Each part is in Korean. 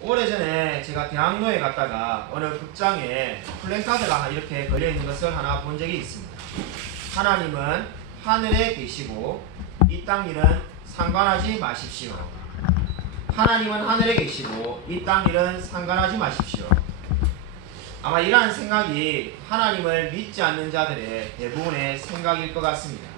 오래전에 제가 대학로에 갔다가 어느 극장에 플랜카드가 이렇게 걸려있는 것을 하나 본 적이 있습니다. 하나님은 하늘에 계시고 이 땅 일은 상관하지 마십시오. 하나님은 하늘에 계시고 이 땅 일은 상관하지 마십시오. 아마 이러한 생각이 하나님을 믿지 않는 자들의 대부분의 생각일 것 같습니다.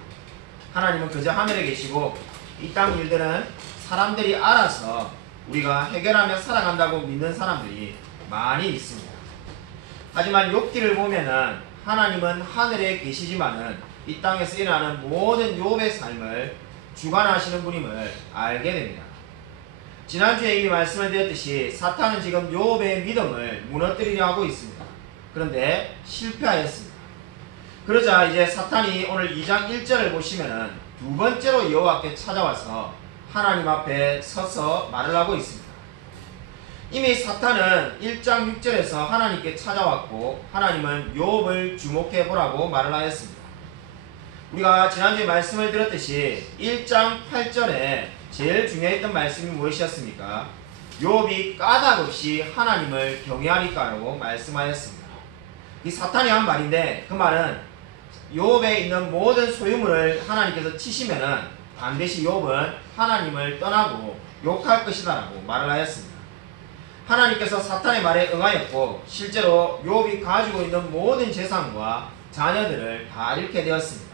하나님은 그저 하늘에 계시고 이 땅 일들은 사람들이 알아서 우리가 해결하며 살아간다고 믿는 사람들이 많이 있습니다. 하지만 욥기를 보면은 하나님은 하늘에 계시지만은 이 땅에서 일어나는 모든 욥의 삶을 주관하시는 분임을 알게 됩니다. 지난주에 이미 말씀을 드렸듯이 사탄은 지금 욥의 믿음을 무너뜨리려 하고 있습니다. 그런데 실패하였습니다. 그러자 이제 사탄이 오늘 2장 1절을 보시면은 두 번째로 여호와께 찾아와서 하나님 앞에 서서 말을 하고 있습니다. 이미 사탄은 1장 6절에서 하나님께 찾아왔고 하나님은 욥을 주목해 보라고 말을 하였습니다. 우리가 지난주에 말씀을 드렸듯이 1장 8절에 제일 중요했던 말씀이 무엇이었습니까? 욥이 까닭없이 하나님을 경외하니까라고 말씀하였습니다. 이 사탄이 한 말인데 그 말은 욥에 있는 모든 소유물을 하나님께서 치시면은 반드시 욥은 하나님을 떠나고 욕할 것이다 라고 말을 하였습니다. 하나님께서 사탄의 말에 응하였고 실제로 욥이 가지고 있는 모든 재산과 자녀들을 다 잃게 되었습니다.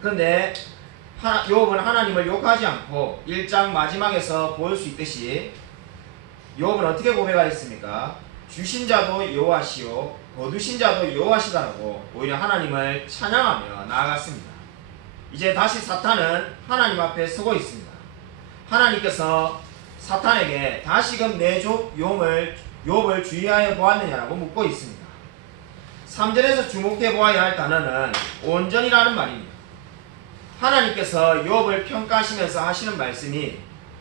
그런데 욥은 하나님을 욕하지 않고 1장 마지막에서 볼 수 있듯이 욥은 어떻게 고백하였습니까? 주신 자도 여호와시요 거두신 자도 여호와시다라고 오히려 하나님을 찬양하며 나아갔습니다. 이제 다시 사탄은 하나님 앞에 서고 있습니다. 하나님께서 사탄에게 다시금 내 족 욥을 주의하여 보았느냐라고 묻고 있습니다. 3절에서 주목해 보아야 할 단어는 온전이라는 말입니다. 하나님께서 욥을 평가하시면서 하시는 말씀이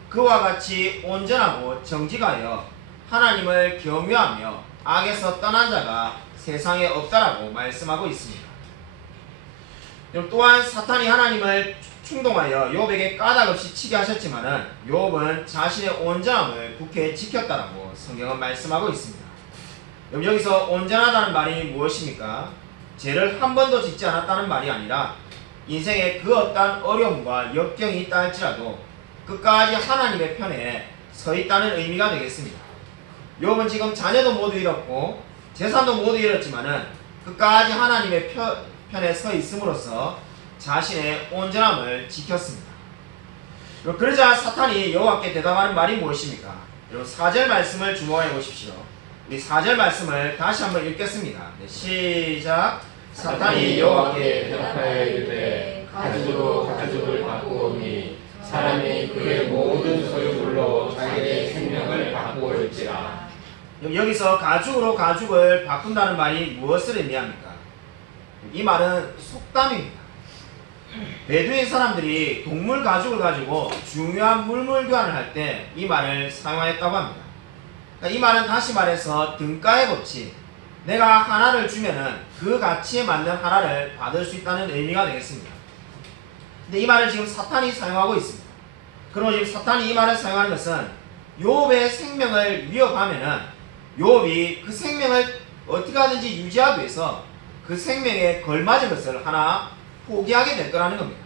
그와 같이 온전하고 정직하여 하나님을 경외하며 악에서 떠난 자가 세상에 없다라고 말씀하고 있습니다. 또한 사탄이 하나님을 충동하여 욥에게 까닭없이 치게 하셨지만은 욥은 자신의 온전함을 굳게 지켰다라고 성경은 말씀하고 있습니다. 여기서 온전하다는 말이 무엇입니까? 죄를 한 번도 짓지 않았다는 말이 아니라 인생에 그 어떠한 어려움과 역경이 있다 할지라도 끝까지 하나님의 편에 서 있다는 의미가 되겠습니다. 욥은 지금 자녀도 모두 잃었고 재산도 모두 잃었지만은 끝까지 하나님의 편에 서 있음으로써 자신의 온전함을 지켰습니다. 그러자 사탄이 여호와께 대답하는 말이 무엇입니까? 여러분 4절 말씀을 주목해 보십시오. 우리 4절 말씀을 다시 한번 읽겠습니다. 네, 시작. 사탄이 여호와께 대답하여 이르되 가죽으로 가죽을 바꾸오니 사람이 그의 모든 소유물로 자기의 생명을 바꾸올지라. 여기서 가죽으로 가죽을 바꾼다는 말이 무엇을 의미합니까? 이 말은 속담입니다. 베두인 사람들이 동물 가죽을 가지고 중요한 물물 교환을 할 때 이 말을 사용하였다고 합니다. 그러니까 이 말은 다시 말해서 등가의 법칙, 내가 하나를 주면은 그 가치에 맞는 하나를 받을 수 있다는 의미가 되겠습니다. 근데 이 말을 지금 사탄이 사용하고 있습니다. 그러면 지금 사탄이 이 말을 사용하는 것은 욥의 생명을 위협하면은 욥이 그 생명을 어떻게 하든지 유지하기 위해서 그 생명에 걸맞은 것을 하나 포기하게 될 거라는 겁니다.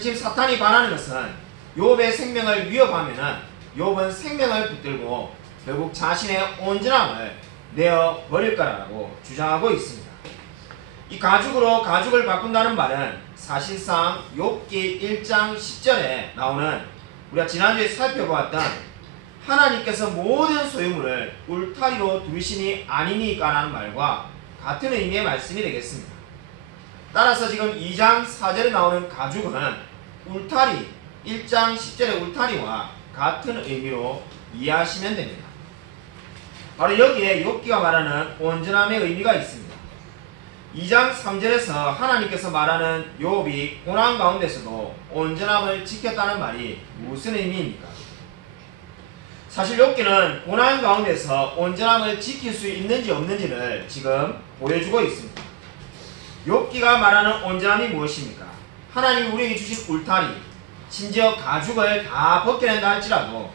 지금 사탄이 바라는 것은 욥의 생명을 위협하면은 욥은 생명을 붙들고 결국 자신의 온전함을 내어 버릴 거라고 주장하고 있습니다. 이 가죽으로 가죽을 바꾼다는 말은 사실상 욥기 1장 10절에 나오는 우리가 지난주에 살펴보았던 하나님께서 모든 소유물을 울타리로 두르심이 아니니까라는 말과 같은 의미의 말씀이 되겠습니다. 따라서 지금 2장 4절에 나오는 가죽은 울타리, 1장 10절의 울타리와 같은 의미로 이해하시면 됩니다. 바로 여기에 욥기가 말하는 온전함의 의미가 있습니다. 2장 3절에서 하나님께서 말하는 욥이 고난 가운데서도 온전함을 지켰다는 말이 무슨 의미입니까? 사실 욥기는 고난 가운데서 온전함을 지킬 수 있는지 없는지를 지금 보여주고 있습니다. 욥기가 말하는 온전함이 무엇입니까? 하나님이 우리에게 주신 울타리, 심지어 가죽을 다 벗겨낸다 할지라도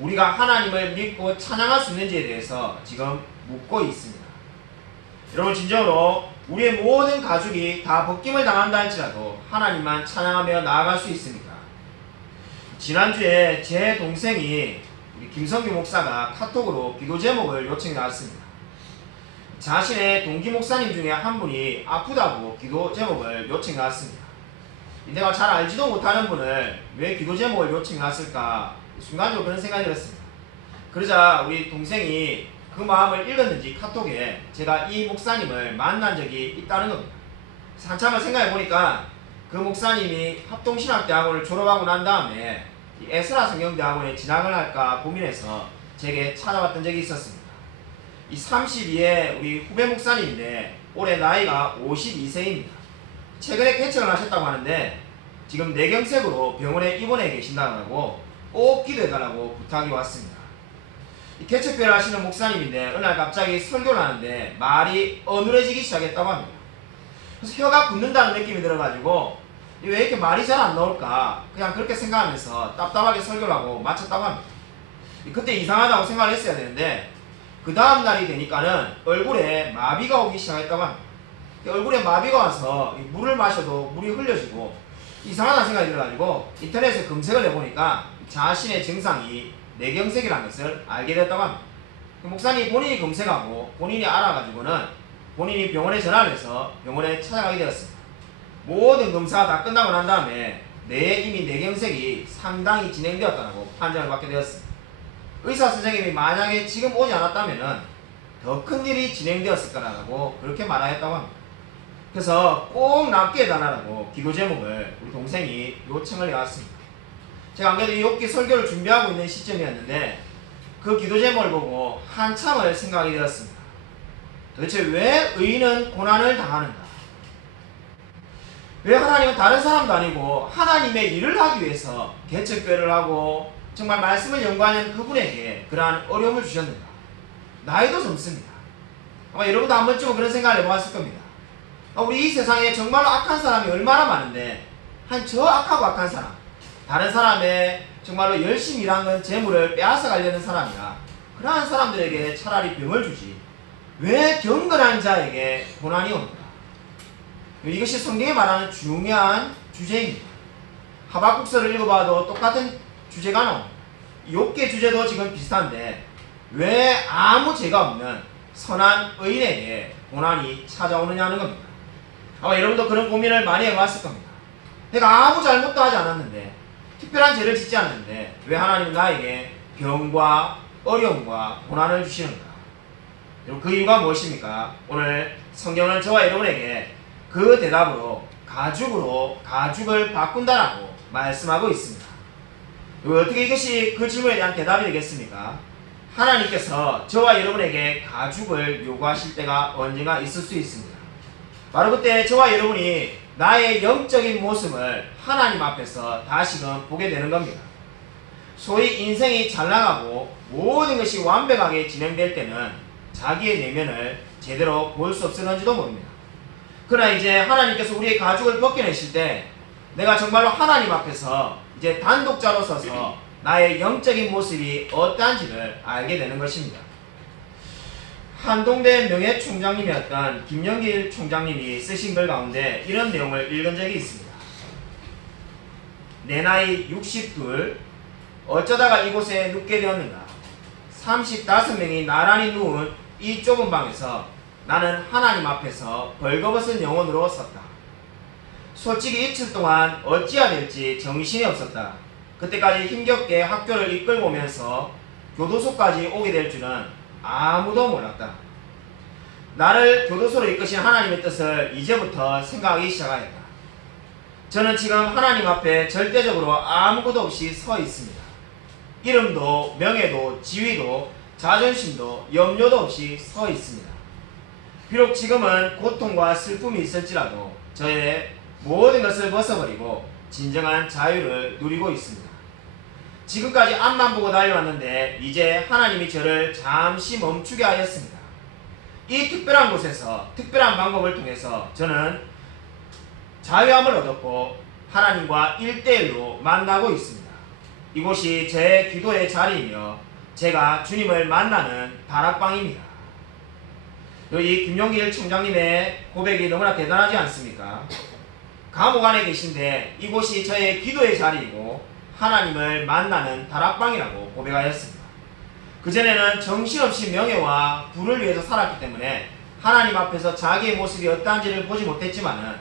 우리가 하나님을 믿고 찬양할 수 있는지에 대해서 지금 묻고 있습니다. 여러분, 진정으로 우리의 모든 가족이 다 벗김을 당한다 할지라도 하나님만 찬양하며 나아갈 수 있습니까? 지난주에 제 동생이 우리 김성규 목사가 카톡으로 기도 제목을 요청해 나왔습니다. 자신의 동기 목사님 중에 한 분이 아프다고 기도 제목을 요청해 나왔습니다. 내가 잘 알지도 못하는 분을 왜 기도 제목을 요청해 놨을까 순간적으로 그런 생각이 들었습니다. 그러자 우리 동생이 그 마음을 읽었는지 카톡에 제가 이 목사님을 만난 적이 있다는 겁니다. 한참을 생각해 보니까 그 목사님이 합동신학대학원을 졸업하고 난 다음에 에스라 성경대학원에 진학을 할까 고민해서 제게 찾아왔던 적이 있었습니다. 이 32의 우리 후배 목사님인데 올해 나이가 52세입니다. 최근에 개척을 하셨다고 하는데 지금 뇌경색으로 병원에 입원해 계신다고 하고 꼭 기도해달라고 부탁이 왔습니다. 이 개척교회를 하시는 목사님인데 어느 날 갑자기 설교를 하는데 말이 어눌해지기 시작했다고 합니다. 그래서 혀가 굳는다는 느낌이 들어가지고 왜 이렇게 말이 잘 안 나올까 그냥 그렇게 생각하면서 답답하게 설교를 하고 마쳤다고 합니다. 그때 이상하다고 생각을 했어야 되는데 그 다음 날이 되니까는 얼굴에 마비가 오기 시작했다고 합니다. 얼굴에 마비가 와서 물을 마셔도 물이 흘려지고 이상하다는 생각이 들어가지고 인터넷에 검색을 해보니까 자신의 증상이 뇌경색이라는 것을 알게 됐다고 합니다. 목사님이 본인이 검색하고 본인이 알아가지고는 본인이 병원에 전화를 해서 병원에 찾아가게 되었습니다. 모든 검사가 다 끝나고 난 다음에 뇌에 이미 뇌경색이 상당히 진행되었다고 판정을 받게 되었습니다. 의사 선생님이 만약에 지금 오지 않았다면 더 큰 일이 진행되었을 거라고 그렇게 말하였다고 합니다. 그래서 꼭 낫게 해달라고 기도 제목을 우리 동생이 요청을 해왔습니다. 제가 안 그래도 이 욥기 설교를 준비하고 있는 시점이었는데 그 기도 제목을 보고 한참을 생각이 되었습니다. 도대체 왜 의인은 고난을 당하는가? 왜 하나님은 다른 사람도 아니고 하나님의 일을 하기 위해서 개척교회를 하고 정말 말씀을 연구하는 그분에게 그러한 어려움을 주셨는가? 나이도 젊습니다. 아마 여러분도 한 번쯤은 그런 생각을 해보았을 겁니다. 우리 이 세상에 정말로 악한 사람이 얼마나 많은데 한 저 악하고 악한 사람, 다른 사람의 정말로 열심히 일하는 재물을 빼앗아 가려는 사람이라 그러한 사람들에게 차라리 병을 주지 왜 경건한 자에게 고난이 오는가? 이것이 성경이 말하는 중요한 주제입니다. 하박국서를 읽어봐도 똑같은 주제가 나옵니다. 욥기의 주제도 지금 비슷한데 왜 아무 죄가 없는 선한 의인에게 고난이 찾아오느냐는 겁니다. 아마 여러분도 그런 고민을 많이 해봤을 겁니다. 내가 아무 잘못도 하지 않았는데 특별한 죄를 짓지 않았는데 왜 하나님은 나에게 병과 어려움과 고난을 주시는가? 여러분, 그 이유가 무엇입니까? 오늘 성경은 저와 여러분에게 그 대답으로 가죽을 바꾼다라고 말씀하고 있습니다. 어떻게 이것이 그 질문에 대한 대답이 되겠습니까? 하나님께서 저와 여러분에게 가죽을 요구하실 때가 언젠가 있을 수 있습니다. 바로 그때 저와 여러분이 나의 영적인 모습을 하나님 앞에서 다시금 보게 되는 겁니다. 소위 인생이 잘 나가고 모든 것이 완벽하게 진행될 때는 자기의 내면을 제대로 볼 수 없을는지도 모릅니다. 그러나 이제 하나님께서 우리의 가죽을 벗겨내실 때 내가 정말로 하나님 앞에서 이제 단독자로 서서 나의 영적인 모습이 어떠한지를 알게 되는 것입니다. 한동대 명예총장님이었던 김영길 총장님이 쓰신 글 가운데 이런 내용을 읽은 적이 있습니다. 내 나이 62, 어쩌다가 이곳에 눕게 되었는가? 35명이 나란히 누운 이 좁은 방에서 나는 하나님 앞에서 벌거벗은 영혼으로 섰다. 솔직히 이틀 동안 어찌해야 될지 정신이 없었다. 그때까지 힘겹게 학교를 이끌고 오면서 교도소까지 오게 될 줄은 아무도 몰랐다. 나를 교도소로 이끄신 하나님의 뜻을 이제부터 생각하기 시작하였다. 저는 지금 하나님 앞에 절대적으로 아무것도 없이 서 있습니다. 이름도 명예도 지위도 자존심도 염려도 없이 서 있습니다. 비록 지금은 고통과 슬픔이 있을지라도 저의 모든 것을 벗어버리고 진정한 자유를 누리고 있습니다. 지금까지 앞만 보고 달려왔는데 이제 하나님이 저를 잠시 멈추게 하였습니다. 이 특별한 곳에서 특별한 방법을 통해서 저는 자유함을 얻었고 하나님과 1대1로 만나고 있습니다. 이곳이 제 기도의 자리이며 제가 주님을 만나는 다락방입니다. 이 김용길 총장님의 고백이 너무나 대단하지 않습니까? 감옥 안에 계신데 이곳이 저의 기도의 자리이고 하나님을 만나는 다락방이라고 고백하였습니다. 그전에는 정신없이 명예와 부를 위해서 살았기 때문에 하나님 앞에서 자기의 모습이 어떠한지를 보지 못했지만은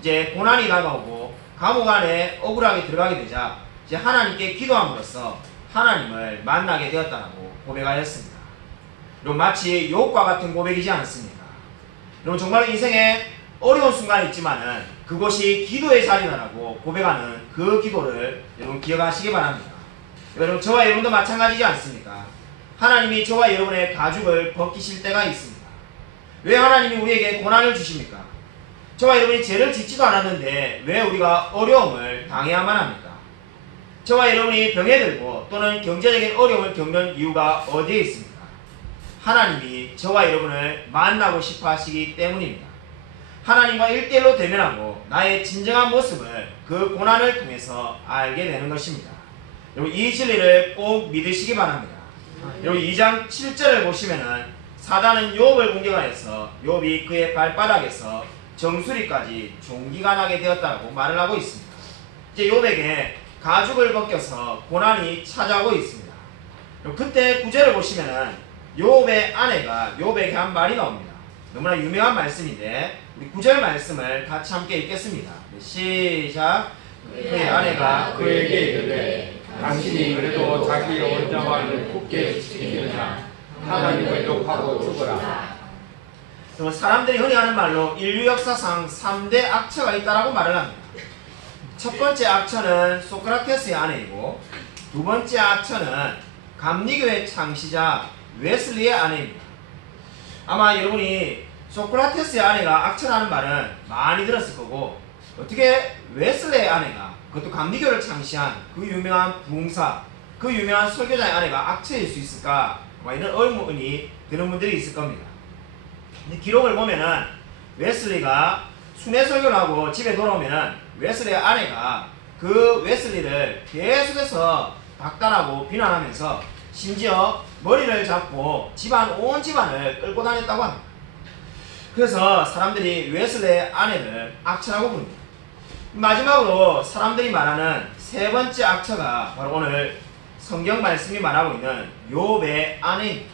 이제 고난이 다가오고 감옥 안에 억울하게 들어가게 되자 이제 하나님께 기도함으로써 하나님을 만나게 되었다고 고백하였습니다. 여러분 마치 욥과 같은 고백이지 않습니까? 여러분 정말 인생에 어려운 순간이 있지만은 그곳이 기도의 자리라고 고백하는 그 기도를 여러분 기억하시기 바랍니다. 여러분 저와 여러분도 마찬가지지 않습니까? 하나님이 저와 여러분의 가죽을 벗기실 때가 있습니다. 왜 하나님이 우리에게 고난을 주십니까? 저와 여러분이 죄를 짓지도 않았는데 왜 우리가 어려움을 당해야만 합니까? 저와 여러분이 병에 들고 또는 경제적인 어려움을 겪는 이유가 어디에 있습니까? 하나님이 저와 여러분을 만나고 싶어 하시기 때문입니다. 하나님과 1대1로 대면하고 나의 진정한 모습을 그 고난을 통해서 알게 되는 것입니다. 여러분 이 진리를 꼭 믿으시기 바랍니다. 여러분 2장 7절을 보시면은 사단은 욥을 공격하여서 욥이 그의 발바닥에서 정수리까지 종기가 나게 되었다고 말을 하고 있습니다. 이제 욥에게 가죽을 벗겨서 고난이 찾아오고 있습니다. 그때 9절을 보시면은 욥의 아내가 욥에게 한 말이 나옵니다. 너무나 유명한 말씀인데 우리 9절 말씀을 같이 함께 읽겠습니다. 시작. 그의 아내가 그에게 이르되 당신이 그래도 자기 원자만을 굳게 지키느냐 하나님을 욕하고 죽어라. 그럼 사람들이 흔히 하는 말로 인류 역사상 3대 악처가 있다라고 말을 합니다. 첫 번째 악처는 소크라테스의 아내이고 두 번째 악처는 감리교의 창시자 웨슬리의 아내입니다. 아마 여러분이 소크라테스의 아내가 악처라는 말은 많이 들었을 거고 어떻게 웨슬리의 아내가 그것도 감리교를 창시한 그 유명한 부흥사 그 유명한 설교자의 아내가 악처일 수 있을까 이런 의문이 드는 분들이 있을 겁니다. 근데 기록을 보면은 웨슬리가 순회 설교를 하고 집에 돌아오면은 웨슬리의 아내가 그 웨슬리를 계속해서 박단하고 비난하면서 심지어 머리를 잡고 온 집안을 끌고 다녔다고 합니다. 그래서 사람들이 웨슬리의 아내를 악처라고 부릅니다. 마지막으로 사람들이 말하는 세 번째 악처가 바로 오늘 성경 말씀이 말하고 있는 욥의 아내입니다.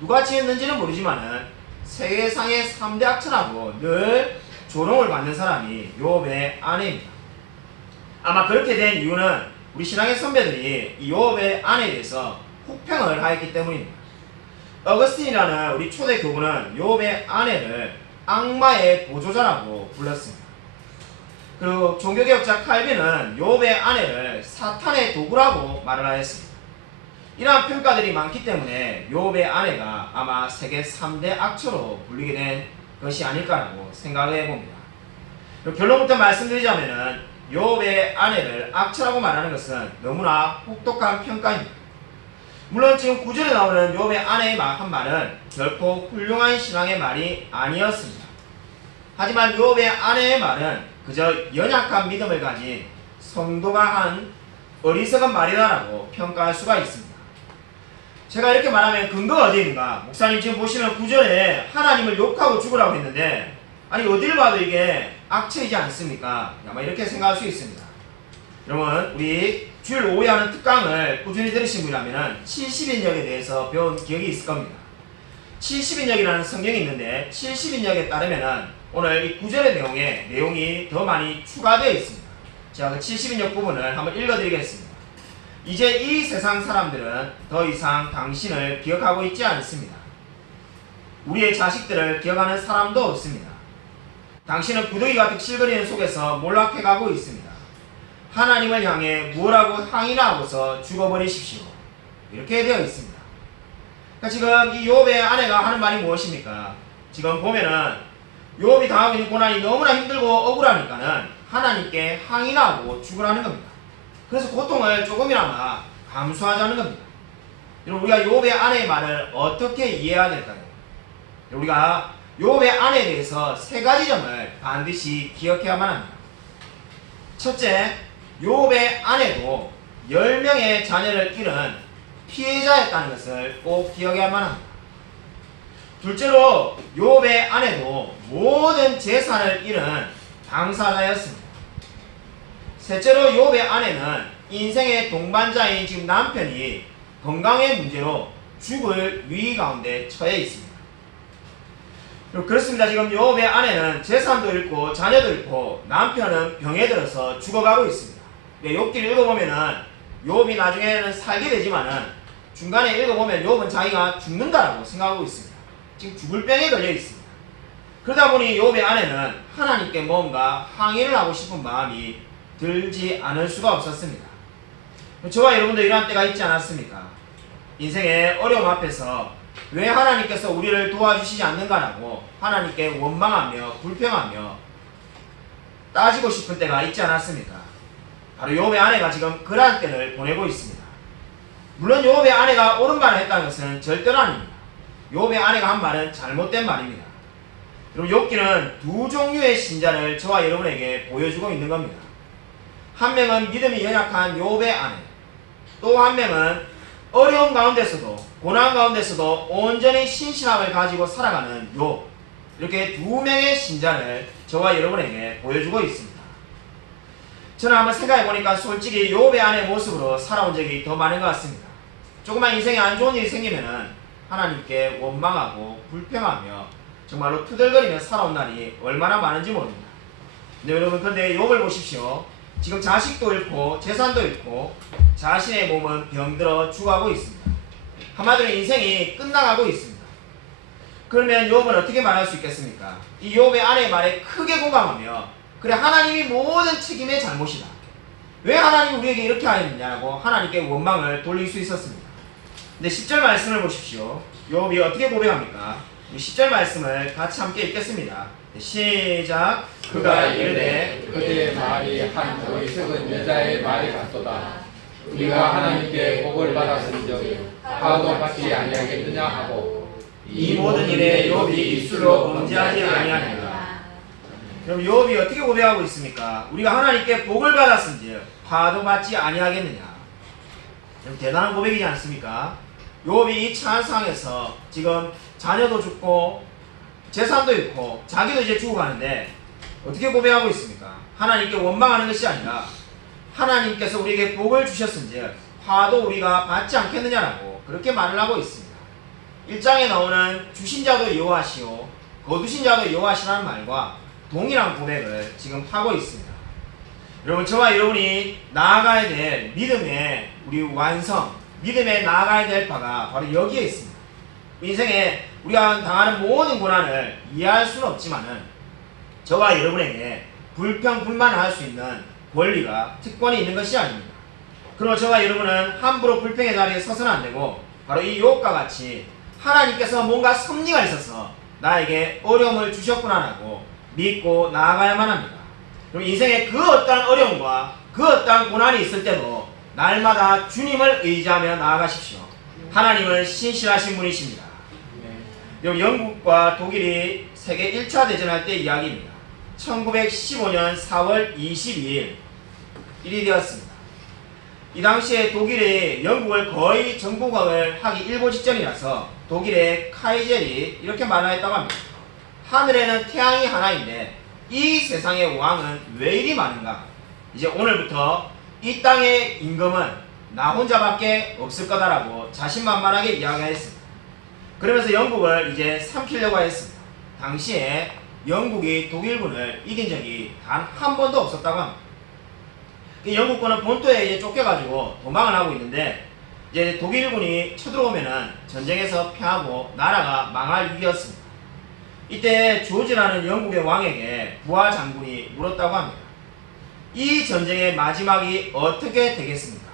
누가 지었는지는 모르지만은 세계상의 3대 악처라고 늘 조롱을 받는 사람이 욥의 아내입니다. 아마 그렇게 된 이유는 우리 신앙의 선배들이 이 욥의 아내에 대해서 혹평을 하였기 때문입니다. 어거스틴이라는 우리 초대 교구는 욥의 아내를 악마의 보조자라고 불렀습니다. 그리고 종교개혁자 칼빈은 욥의 아내를 사탄의 도구라고 말을 하였습니다. 이러한 평가들이 많기 때문에 욥의 아내가 아마 세계 3대 악처로 불리게 된 것이 아닐까라고 생각을 해봅니다. 결론부터 말씀드리자면은 욥의 아내를 악처라고 말하는 것은 너무나 혹독한 평가입니다. 물론 지금 9절에 나오는 욥의 아내의 한 말은 결코 훌륭한 신앙의 말이 아니었습니다. 하지만 욥의 아내의 말은 그저 연약한 믿음을 가진 성도가 한 어리석은 말이다라고 평가할 수가 있습니다. 제가 이렇게 말하면 근거가 어디 있는가? 목사님 지금 보시면 9절에 하나님을 욕하고 죽으라고 했는데 아니 어딜 봐도 이게 악처이지 않습니까? 아마 이렇게 생각할 수 있습니다. 여러분 우리 주일 오후에 하는 특강을 꾸준히 들으신 분이라면 70인역에 대해서 배운 기억이 있을 겁니다. 70인역이라는 성경이 있는데 70인역에 따르면은 오늘 이 9절의 내용이 더 많이 추가되어 있습니다. 제가 그 70인역 부분을 한번 읽어드리겠습니다. 이제 이 세상 사람들은 더 이상 당신을 기억하고 있지 않습니다. 우리의 자식들을 기억하는 사람도 없습니다. 당신은 부득이 가득 실거리는 속에서 몰락해가고 있습니다. 하나님을 향해 뭐라고 항의하고서 죽어버리십시오. 이렇게 되어 있습니다. 그러니까 지금 이 욥의 아내가 하는 말이 무엇입니까? 지금 보면은 욥이 당하고 있는 고난이 너무나 힘들고 억울하니까는 하나님께 항의하고 죽으라는 겁니다. 그래서 고통을 조금이나마 감수하자는 겁니다. 여러분 우리가 욥의 아내의 말을 어떻게 이해해야 될까요? 우리가 욥의 아내에 대해서 세 가지 점을 반드시 기억해야만 합니다. 첫째, 욥의 아내도 10명의 자녀를 잃은 피해자였다는 것을 꼭 기억해야만 합니다. 둘째로 욥의 아내도 모든 재산을 잃은 당사자였습니다. 셋째로 욥의 아내는 인생의 동반자인 지금 남편이 건강의 문제로 죽을 위기 가운데 처해 있습니다. 그렇습니다. 지금 욥의 아내는 재산도 잃고 자녀도 잃고 남편은 병에 들어서 죽어가고 있습니다. 욥기를 읽어보면은 욥이 나중에는 살게 되지만은 중간에 읽어보면 욥은 자기가 죽는다라고 생각하고 있습니다. 지금 죽을 병에 걸려 있습니다. 그러다 보니 욥의 아내는 하나님께 뭔가 항의를 하고 싶은 마음이 들지 않을 수가 없었습니다. 저와 여러분도 이러한 때가 있지 않았습니까? 인생의 어려움 앞에서 왜 하나님께서 우리를 도와주시지 않는가라고 하나님께 원망하며 불평하며 따지고 싶은 때가 있지 않았습니까? 바로 욥의 아내가 지금 그러한 때를 보내고 있습니다. 물론 욥의 아내가 옳은 말을 했다는 것은 절대로 아닙니다. 욥의 아내가 한 말은 잘못된 말입니다. 그리고 욥기는 두 종류의 신자를 저와 여러분에게 보여주고 있는 겁니다. 한 명은 믿음이 연약한 욥의 아내, 또 한 명은 어려움 가운데서도 고난 가운데서도 온전히 신실함을 가지고 살아가는 욥, 이렇게 두 명의 신자를 저와 여러분에게 보여주고 있습니다. 저는 한번 생각해 보니까 솔직히 욥의 아내 모습으로 살아온 적이 더 많은 것 같습니다. 조금만 인생에 안 좋은 일이 생기면은 하나님께 원망하고 불평하며 정말로 투덜거리며 살아온 날이 얼마나 많은지 모릅니다. 근데 여러분, 그런데 욥을 보십시오. 지금 자식도 잃고 재산도 잃고 자신의 몸은 병들어 죽어가고 있습니다. 한마디로 인생이 끝나가고 있습니다. 그러면 욥은 어떻게 말할 수 있겠습니까? 이 욥의 아내의 말에 크게 공감하며 그래, 하나님이 모든 책임의 잘못이다. 왜 하나님이 우리에게 이렇게 하였느냐고 하나님께 원망을 돌릴 수 있었습니다. 근데 10절 말씀을 보십시오. 욥이 어떻게 고백합니까? 이 10절 말씀을 같이 함께 읽겠습니다. 시작. 그가 이르되 그대의 말이 한 어리석은 여자의 말이 같도다. 우리가 하나님께 복을 받았은즉 화도 받지 아니하겠느냐 하고 이 모든 일에 욥이 입술로 범죄하지 아니하니라. 그럼 욥이 어떻게 고백하고 있습니까? 우리가 하나님께 복을 받았은즉 화도 받지 아니하겠느냐. 대단한 고백이지 않습니까? 욥이 이 처한 상황에서 지금 자녀도 죽고 재산도 잃고 자기도 이제 죽어가는데 어떻게 고백하고 있습니까? 하나님께 원망하는 것이 아니라 하나님께서 우리에게 복을 주셨은즉 화도 우리가 받지 않겠느냐라고 그렇게 말을 하고 있습니다. 1장에 나오는 주신 자도 여호와시오 거두신 자도 여호와시라는 말과 동일한 고백을 지금 하고 있습니다. 여러분, 저와 여러분이 나아가야 될 믿음의 우리 완성, 믿음에 나아가야 될 바가 바로 여기에 있습니다. 인생에 우리가 당하는 모든 고난을 이해할 수는 없지만은 저와 여러분에게 불평, 불만을 할 수 있는 권리가, 특권이 있는 것이 아닙니다. 그리고 저와 여러분은 함부로 불평의 자리에 서서는 안 되고 바로 이 욥과 같이 하나님께서 뭔가 섭리가 있어서 나에게 어려움을 주셨구나라고 믿고 나아가야만 합니다. 그리고 인생에 그 어떠한 어려움과 그 어떠한 고난이 있을 때도 날마다 주님을 의지하며 나아가십시오. 하나님은 신실하신 분이십니다. 여기 영국과 독일이 세계 1차 대전할 때 이야기입니다. 1915년 4월 22일 일이 되었습니다. 이 당시에 독일이 영국을 거의 정복을 하기 일보 직전이라서 독일의 카이젤이 이렇게 말하였다고 합니다. 하늘에는 태양이 하나인데 이 세상의 왕은 왜 이리 많은가? 이제 오늘부터 이 땅의 임금은 나 혼자밖에 없을 거다라고 자신만만하게 이야기했습니다. 그러면서 영국을 이제 삼키려고 했습니다. 당시에 영국이 독일군을 이긴 적이 단 한 번도 없었다고 합니다. 영국군은 본토에 이제 쫓겨가지고 도망을 하고 있는데 이제 독일군이 쳐들어오면은 전쟁에서 패하고 나라가 망할 위기였습니다. 이때 조지라는 영국의 왕에게 부하 장군이 물었다고 합니다. 이 전쟁의 마지막이 어떻게 되겠습니까?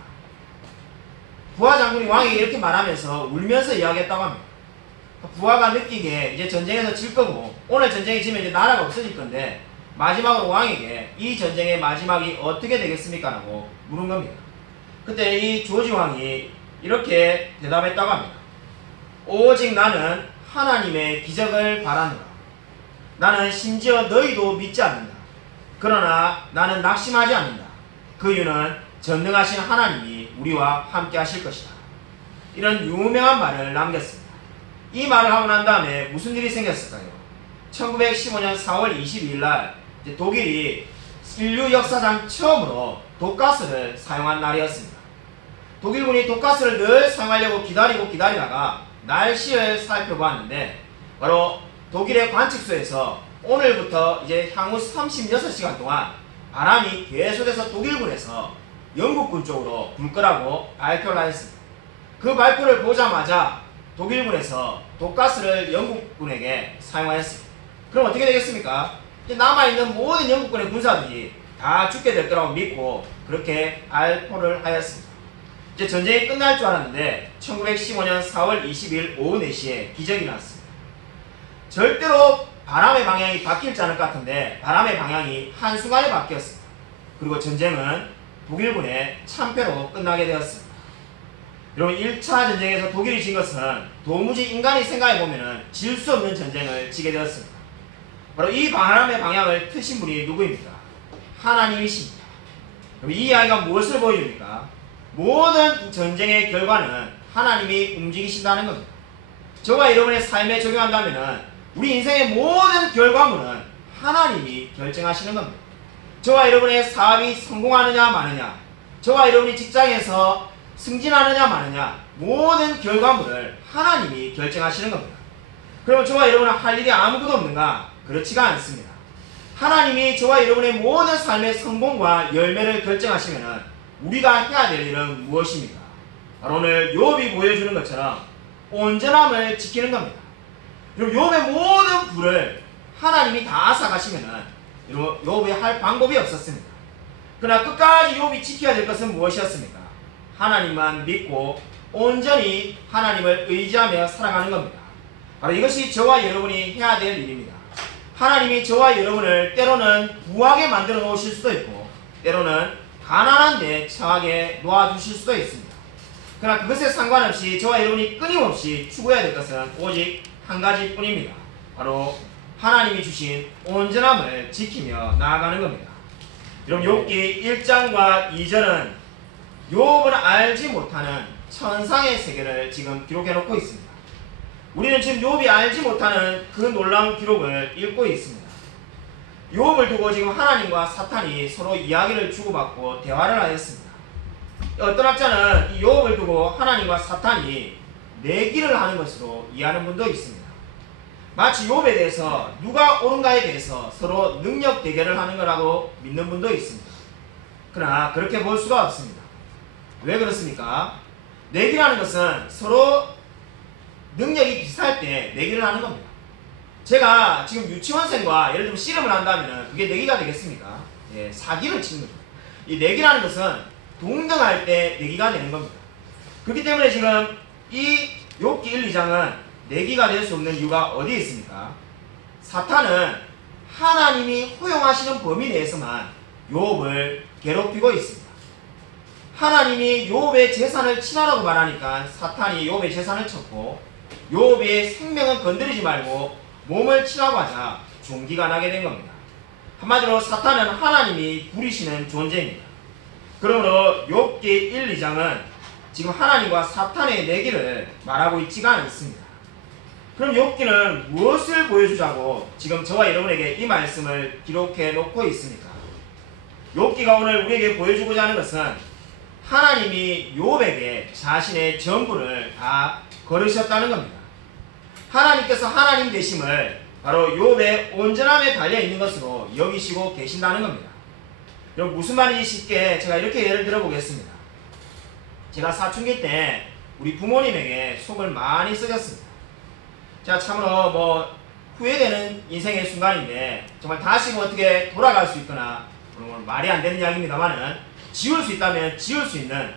부하 장군이 왕에게 이렇게 말하면서 울면서 이야기했다고 합니다. 부하가 느끼기에 이제 전쟁에서 질 거고 오늘 전쟁이 지면 이제 나라가 없어질 건데 마지막으로 왕에게 이 전쟁의 마지막이 어떻게 되겠습니까? 라고 물은 겁니다. 그때 이 조지 왕이 이렇게 대답했다고 합니다. 오직 나는 하나님의 기적을 바라노라. 나는 심지어 너희도 믿지 않는다. 그러나 나는 낙심하지 않는다. 그 이유는 전능하신 하나님이 우리와 함께 하실 것이다. 이런 유명한 말을 남겼습니다. 이 말을 하고 난 다음에 무슨 일이 생겼을까요? 1915년 4월 22일 날 독일이 인류 역사상 처음으로 독가스를 사용한 날이었습니다. 독일군이 독가스를 늘 사용하려고 기다리다가 날씨를 살펴보았는데 바로 독일의 관측소에서 오늘부터 이제 향후 36시간 동안 바람이 계속해서 독일군에서 영국군 쪽으로 불 거라고 발표를 하였습니다. 그 발표를 보자마자 독일군에서 독가스를 영국군에게 사용하였습니다. 그럼 어떻게 되겠습니까? 이제 남아있는 모든 영국군의 군사들이 다 죽게 될 거라고 믿고 그렇게 발표를 하였습니다. 이제 전쟁이 끝날 줄 알았는데 1915년 4월 20일 오후 4시에 기적이 났습니다. 절대로 바람의 방향이 바뀔 않을 것 같은데 바람의 방향이 한순간에 바뀌었습니다. 그리고 전쟁은 독일군의 참패로 끝나게 되었습니다. 여러분 1차 전쟁에서 독일이 진 것은 도무지 인간이 생각해보면 질 수 없는 전쟁을 지게 되었습니다. 바로 이 바람의 방향을 트신 분이 누구입니까? 하나님이십니다. 그럼 이 이야기가 무엇을 보여줍니까? 모든 전쟁의 결과는 하나님이 움직이신다는 겁니다. 저와 여러분의 삶에 적용한다면 우리 인생의 모든 결과물은 하나님이 결정하시는 겁니다. 저와 여러분의 사업이 성공하느냐 마느냐, 저와 여러분이 직장에서 승진하느냐 마느냐, 모든 결과물을 하나님이 결정하시는 겁니다. 그럼 저와 여러분은 할 일이 아무것도 없는가? 그렇지가 않습니다. 하나님이 저와 여러분의 모든 삶의 성공과 열매를 결정하시면 우리가 해야 될 일은 무엇입니까? 바로 오늘 욥이 보여주는 것처럼 온전함을 지키는 겁니다. 그리고 욥의 모든 불을 하나님이 다 앗아가시면 욥이 할 방법이 없었습니다. 그러나 끝까지 욥이 지켜야 될 것은 무엇이었습니까? 하나님만 믿고 온전히 하나님을 의지하며 살아가는 겁니다. 바로 이것이 저와 여러분이 해야 될 일입니다. 하나님이 저와 여러분을 때로는 부하게 만들어 놓으실 수도 있고 때로는 가난한데 처하게 놓아주실 수도 있습니다. 그러나 그것에 상관없이 저와 여러분이 끊임없이 추구해야 될 것은 오직 한 가지뿐입니다. 바로 하나님이 주신 온전함을 지키며 나아가는 겁니다. 여러분 욥기 1장과 2절은 욥은 알지 못하는 천상의 세계를 지금 기록해 놓고 있습니다. 우리는 지금 욥이 알지 못하는 그 놀라운 기록을 읽고 있습니다. 욥을 두고 지금 하나님과 사탄이 서로 이야기를 주고받고 대화를 하였습니다. 어떤 학자는 이 욥을 두고 하나님과 사탄이 내기를 하는 것으로 이해하는 분도 있습니다. 마치 욥에 대해서 누가 옳은가에 대해서 서로 능력 대결을 하는 거라고 믿는 분도 있습니다. 그러나 그렇게 볼 수가 없습니다. 왜 그렇습니까? 내기라는 것은 서로 능력이 비슷할 때 내기를 하는 겁니다. 제가 지금 유치원생과 예를 들면 씨름을 한다면 그게 내기가 되겠습니까? 예, 사기를 치는 거죠. 이 내기라는 것은 동등할 때 내기가 되는 겁니다. 그렇기 때문에 지금 이 욥기 1, 2장은 내기가 될 수 없는 이유가 어디에 있습니까? 사탄은 하나님이 허용하시는 범위 내에서만 욥을 괴롭히고 있습니다. 하나님이 욥의 재산을 치라라고 말하니까 사탄이 욥의 재산을 쳤고 욥의 생명은 건드리지 말고 몸을 치라고 하자 종기가 나게 된 겁니다. 한마디로 사탄은 하나님이 부리시는 존재입니다. 그러므로 욥기 1, 2장은 지금 하나님과 사탄의 내기를 말하고 있지가 않습니다. 그럼 욥기는 무엇을 보여주자고 지금 저와 여러분에게 이 말씀을 기록해 놓고 있습니까? 욥기가 오늘 우리에게 보여주고자 하는 것은 하나님이 욥에게 자신의 전부를 다 걸으셨다는 겁니다. 하나님께서 하나님 되심을 바로 욥의 온전함에 달려있는 것으로 여기시고 계신다는 겁니다. 여러분 무슨 말인지 쉽게 제가 이렇게 예를 들어 보겠습니다. 제가 사춘기 때 우리 부모님에게 속을 많이 썩였습니다. 제가 참으로 후회되는 인생의 순간인데 정말 다시 어떻게 돌아갈 수 있거나 말이 안 되는 이야기입니다만은 지울 수 있다면 지울 수 있는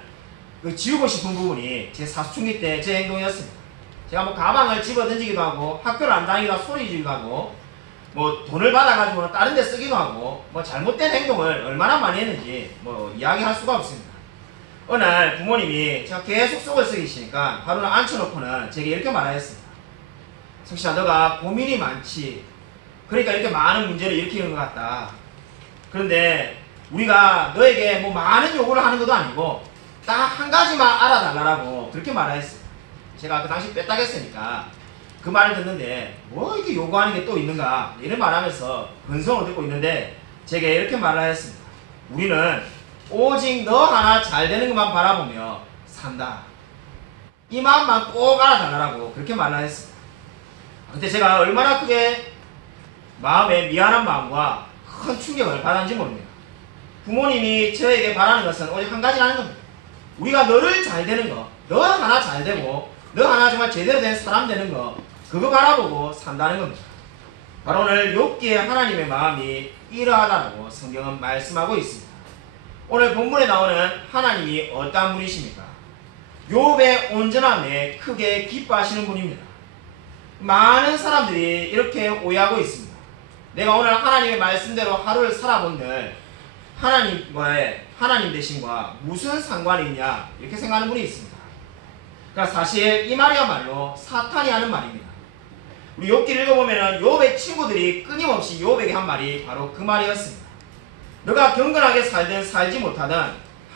그 지우고 싶은 부분이 제 사춘기 때 제 행동이었습니다. 제가 가방을 집어 던지기도 하고 학교를 안 다니기도 하고 소리 지르기도 하고 돈을 받아가지고 다른 데 쓰기도 하고 잘못된 행동을 얼마나 많이 했는지 이야기할 수가 없습니다. 어느 날 부모님이 제가 계속 속을 썩이시니까 하루는 앉혀놓고는 제게 이렇게 말하였습니다. 석시야 너가 고민이 많지. 그러니까 이렇게 많은 문제를 일으키는 것 같다. 그런데 우리가 너에게 많은 요구를 하는 것도 아니고 딱 한 가지만 알아달라고 그렇게 말했어요. 제가 그 당시 뺐다겠으니까 그 말을 듣는데 뭐 이렇게 요구하는 게 또 있는가 이런 말하면서 근성을 듣고 있는데 제게 이렇게 말을 했습니다. 우리는 오직 너 하나 잘 되는 것만 바라보며 산다. 이 마음만 꼭 알아달라고 그렇게 말을 했습니다. 근데 제가 얼마나 크게 마음에 미안한 마음과 큰 충격을 받았는지 모릅니다. 부모님이 저에게 바라는 것은 오직 한 가지라는 겁니다. 우리가 너를 잘 되는 거, 너 하나 잘 되고 너 하나 정말 제대로 된 사람 되는 거, 그거 바라보고 산다는 겁니다. 바로 오늘 욥기의 하나님의 마음이 이러하다고 성경은 말씀하고 있습니다. 오늘 본문에 나오는 하나님이 어떠한 분이십니까? 욥의 온전함에 크게 기뻐하시는 분입니다. 많은 사람들이 이렇게 오해하고 있습니다. 내가 오늘 하나님의 말씀대로 하루를 살아본들 하나님과의 하나님 되심과 무슨 상관이 있냐 이렇게 생각하는 분이 있습니다. 그러니까 사실 이 말이야말로 사탄이 하는 말입니다. 우리 욥기를 읽어보면 욥의 친구들이 끊임없이 욥에게 한 말이 바로 그 말이었습니다. 너가 경건하게 살든 살지 못하든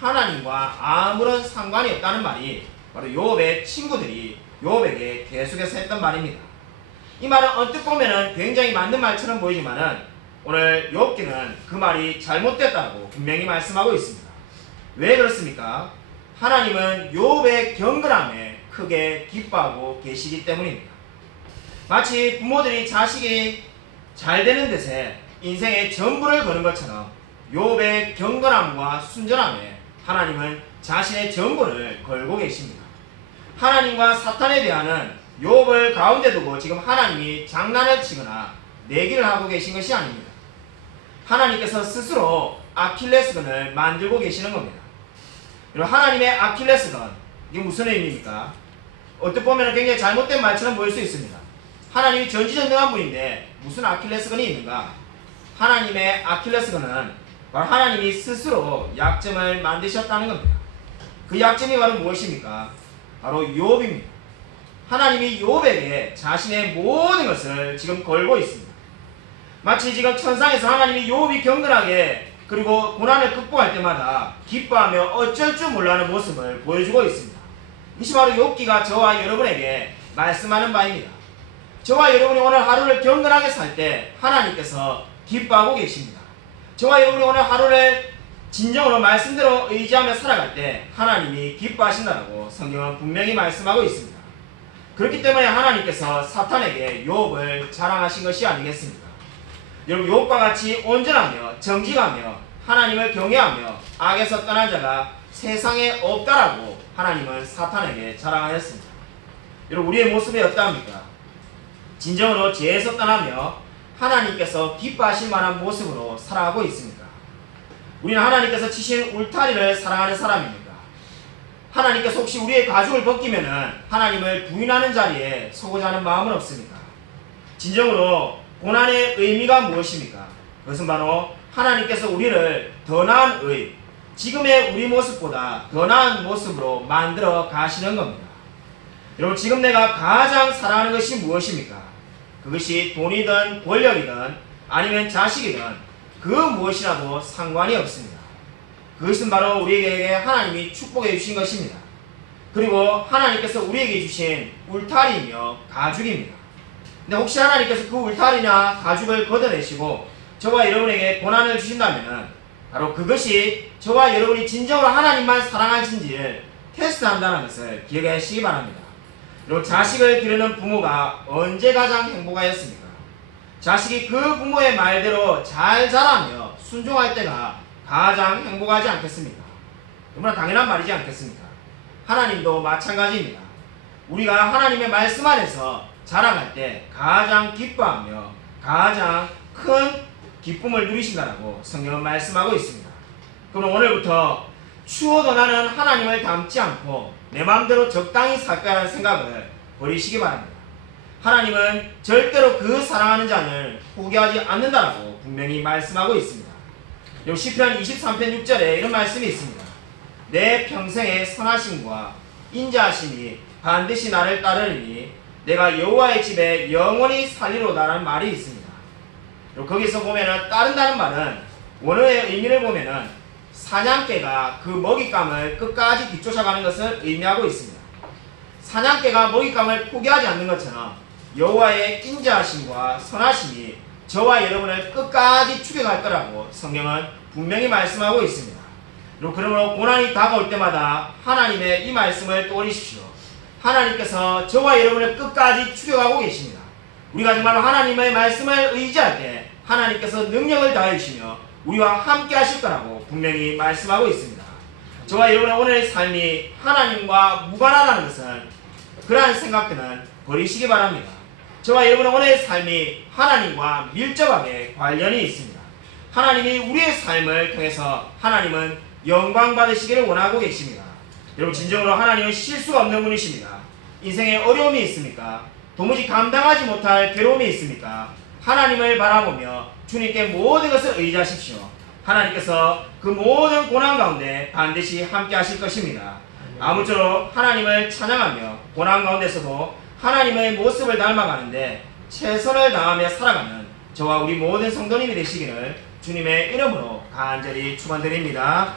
하나님과 아무런 상관이 없다는 말이 바로 욥의 친구들이 욥에게 계속해서 했던 말입니다. 이 말은 언뜻 보면 굉장히 맞는 말처럼 보이지만은 오늘 욥기는 그 말이 잘못됐다고 분명히 말씀하고 있습니다. 왜 그렇습니까? 하나님은 욥의 경건함에 크게 기뻐하고 계시기 때문입니다. 마치 부모들이 자식이 잘 되는 데에 인생의 전부를 거는 것처럼 욥의 경건함과 순전함에 하나님은 자신의 전부를 걸고 계십니다. 하나님과 사탄에 대하는 욥을 가운데 두고 지금 하나님이 장난을 치거나 내기를 하고 계신 것이 아닙니다. 하나님께서 스스로 아킬레스건을 만들고 계시는 겁니다. 그리고 하나님의 아킬레스건, 이게 무슨 의미입니까? 어떻게 보면 굉장히 잘못된 말처럼 보일 수 있습니다. 하나님이 전지전능한 분인데 무슨 아킬레스건이 있는가? 하나님의 아킬레스건은 바로 하나님이 스스로 약점을 만드셨다는 겁니다. 그 약점이 바로 무엇입니까? 바로 욥입니다. 하나님이 욥에게 자신의 모든 것을 지금 걸고 있습니다. 마치 지금 천상에서 하나님이 욥이 경건하게 그리고 고난을 극복할 때마다 기뻐하며 어쩔 줄 몰라하는 모습을 보여주고 있습니다. 이것이 바로 욥기가 저와 여러분에게 말씀하는 바입니다. 저와 여러분이 오늘 하루를 경건하게 살 때 하나님께서 기뻐하고 계십니다. 저와 여러분이 오늘 하루를 진정으로 말씀대로 의지하며 살아갈 때 하나님이 기뻐하신다고 성경은 분명히 말씀하고 있습니다. 그렇기 때문에 하나님께서 사탄에게 욥을 자랑하신 것이 아니겠습니까? 여러분, 욥과 같이 온전하며 정직하며 하나님을 경외하며 악에서 떠난 자가 세상에 없다라고 하나님은 사탄에게 자랑하였습니다. 여러분, 우리의 모습이 어떠합니까? 진정으로 죄에서 떠나며 하나님께서 기뻐하실 만한 모습으로 살아가고 있습니까? 우리는 하나님께서 치신 울타리를 사랑하는 사람입니까? 하나님께서 혹시 우리의 가죽을 벗기면은 하나님을 부인하는 자리에 서고자 하는 마음은 없습니까? 진정으로 고난의 의미가 무엇입니까? 그것은 바로 하나님께서 우리를 더 나은 의, 지금의 우리 모습보다 더 나은 모습으로 만들어 가시는 겁니다. 여러분, 지금 내가 가장 사랑하는 것이 무엇입니까? 그것이 돈이든 권력이든 아니면 자식이든 그 무엇이라도 상관이 없습니다. 그것은 바로 우리에게 하나님이 축복해 주신 것입니다. 그리고 하나님께서 우리에게 주신 울타리이며 가죽입니다. 근데 혹시 하나님께서 그 울타리나 가죽을 걷어내시고 저와 여러분에게 고난을 주신다면 바로 그것이 저와 여러분이 진정으로 하나님만 사랑하신지를 테스트한다는 것을 기억하시기 바랍니다. 그리고 자식을 기르는 부모가 언제 가장 행복하였습니까? 자식이 그 부모의 말대로 잘 자라며 순종할 때가 가장 행복하지 않겠습니까? 너무나 당연한 말이지 않겠습니까? 하나님도 마찬가지입니다. 우리가 하나님의 말씀 안에서 자라갈 때 가장 기뻐하며 가장 큰 기쁨을 누리신다라고 성경은 말씀하고 있습니다. 그럼 오늘부터 추워도 나는 하나님을 닮지 않고 내 마음대로 적당히 살 거라는 생각을 버리시기 바랍니다. 하나님은 절대로 그 사랑하는 자를 포기하지 않는다라고 분명히 말씀하고 있습니다. 여기 시편 23편 6절에 이런 말씀이 있습니다. 내 평생의 선하심과 인자하심이 반드시 나를 따르니 내가 여호와의 집에 영원히 살리로다라는 말이 있습니다. 거기서 보면은 따른다는 말은 원어의 의미를 보면은 사냥개가 그 먹잇감을 끝까지 뒤쫓아가는 것을 의미하고 있습니다. 사냥개가 먹잇감을 포기하지 않는 것처럼 여호와의 인자하심과 선하심이 저와 여러분을 끝까지 추격할 거라고 성경은 분명히 말씀하고 있습니다. 그러므로 고난이 다가올 때마다 하나님의 이 말씀을 떠올리십시오. 하나님께서 저와 여러분을 끝까지 추격하고 계십니다. 우리가 정말로 하나님의 말씀을 의지할 때 하나님께서 능력을 다해 주시며 우리와 함께 하실 거라고 분명히 말씀하고 있습니다. 저와 여러분의 오늘의 삶이 하나님과 무관하다는 것은 그러한 생각들은 버리시기 바랍니다. 저와 여러분의 오늘의 삶이 하나님과 밀접하게 관련이 있습니다. 하나님이 우리의 삶을 통해서 하나님은 영광 받으시기를 원하고 계십니다. 여러분, 진정으로 하나님은 실수가 없는 분이십니다. 인생에 어려움이 있습니까? 도무지 감당하지 못할 괴로움이 있습니까? 하나님을 바라보며 주님께 모든 것을 의지하십시오. 하나님께서 그 모든 고난 가운데 반드시 함께 하실 것입니다. 아무쪼록 하나님을 찬양하며 고난 가운데서도 하나님의 모습을 닮아가는데 최선을 다하며 살아가는 저와 우리 모든 성도님이 되시기를 주님의 이름으로 간절히 축원드립니다.